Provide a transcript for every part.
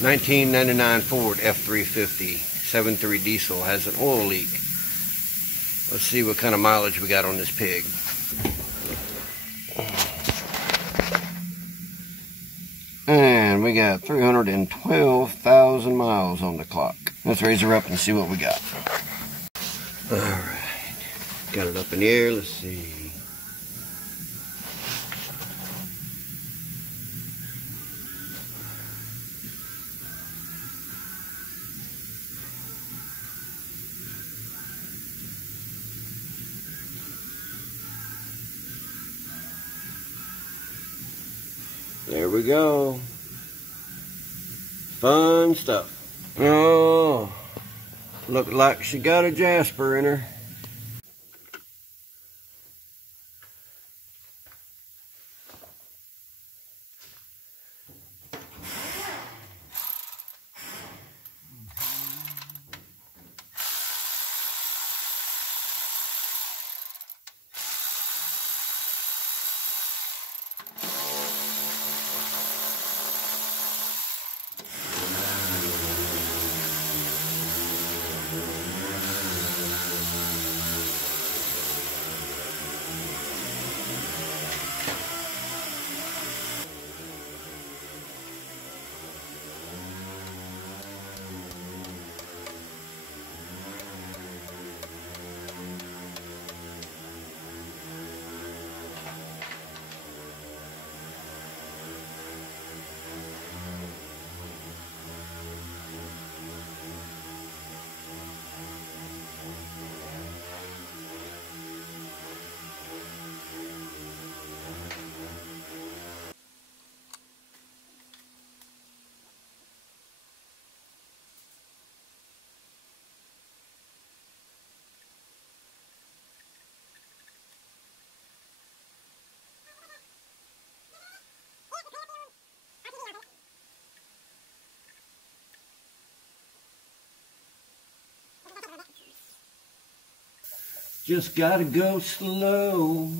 1999 Ford F-350 7.3 diesel has an oil leak. Let's see what kind of mileage we got on this pig. And we got 312,000 miles on the clock. Let's raise her up and see what we got. Alright. Got it up in the air. Let's see. There we go. Fun stuff. Oh, look like she got a Jasper in her. Just gotta go slow.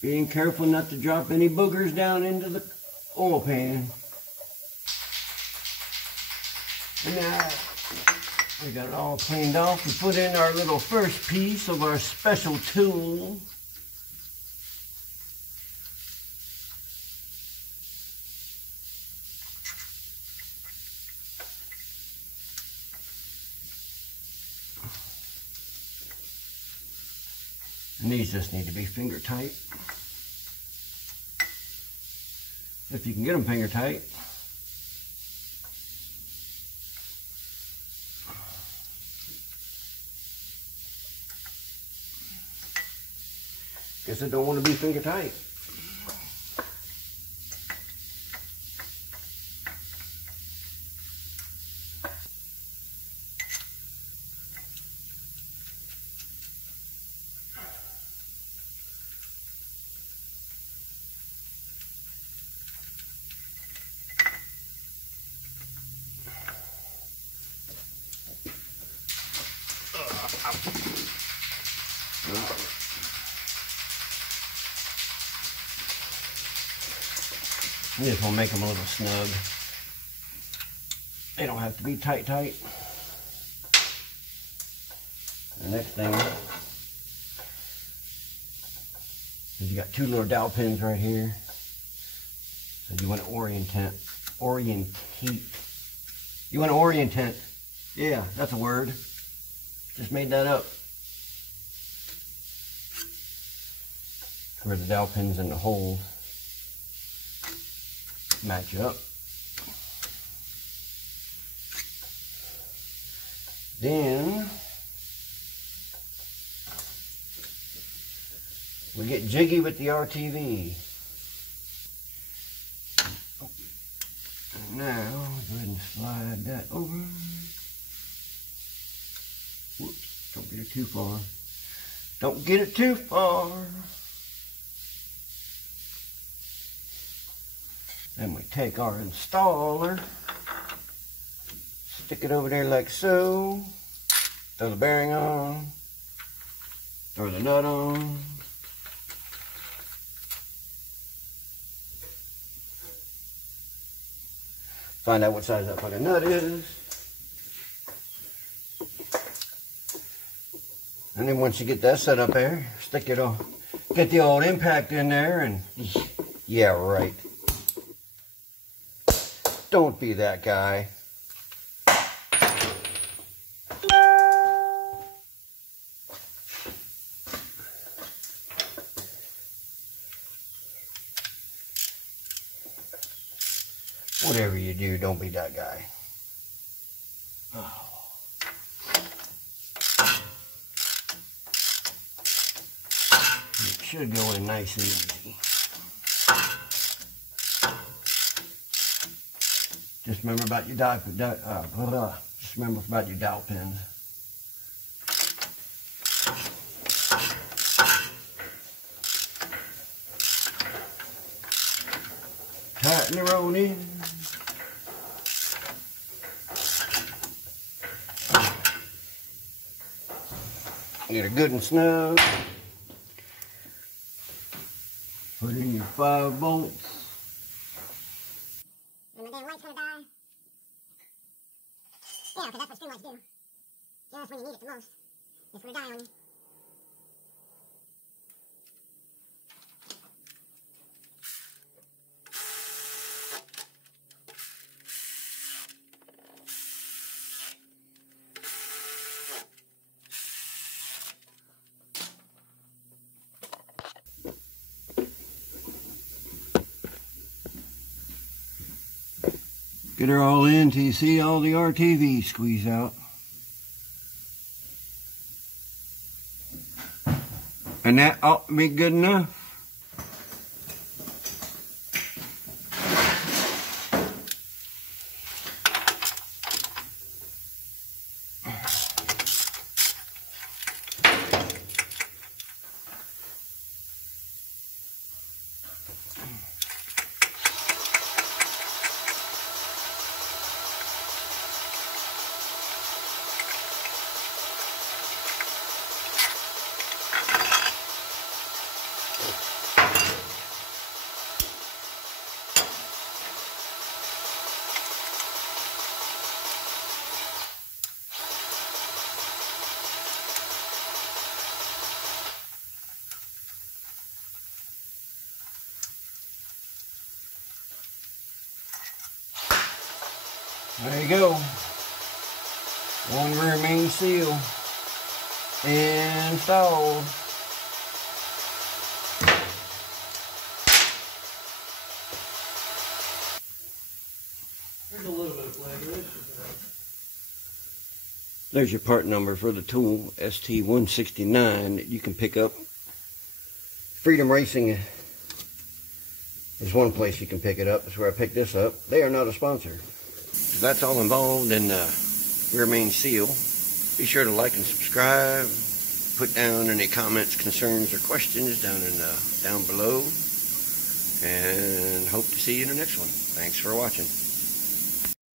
Being careful not to drop any boogers down into the oil pan. And now we got it all cleaned off. We put in our little first piece of our special tool. And these just need to be finger tight. If you can get them finger tight. Guess I don't want to be finger tight. I just want to make them a little snug. They don't have to be tight. The next thing is you got two little dowel pins right here. So you want to orientate. You want to orientate. Yeah, that's a word. Just made that up. Where the dowel pins in the holes match up. Then we get jiggy with the RTV. And now go ahead and slide that over. Whoops, don't get it too far. Don't get it too far. Then we take our installer, stick it over there like so, throw the bearing on, throw the nut on, Find out what size that fucking nut is. And then once you get that set up there, stick it on, get the old impact in there, and yeah, right. Don't be that guy. Whatever you do, don't be that guy. Oh. It should go in nice and easy. Just remember about your just remember about your dowel pins. Tighten the roll in. Get it good and snug. Put in your 5 bolts. And my damn light's gonna die. Yeah, because that's what string lights do. Just when you need it the most, it's gonna die on you. Get her all in till you see all the RTV squeeze out. And that ought to be good enough. There you go. One rear main seal installed. There's a little bit of flavor. There's your part number for the tool, ST169, that you can pick up. Freedom Racing is one place you can pick it up. That's where I picked this up. They are not a sponsor. So that's all involved in the rear main seal. Be sure to like and subscribe. Put down any comments, concerns, or questions down below. And hope to see you in the next one. Thanks for watching.